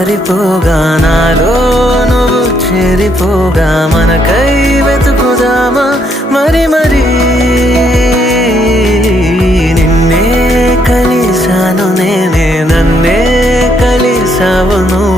మారిపోగా నాలో నువ్వు చేరిపోగా మనకై వెతుకుదామా మరి మరి నిన్నే కలిసాను నేనే నన్నే కలిసావు నువ్వు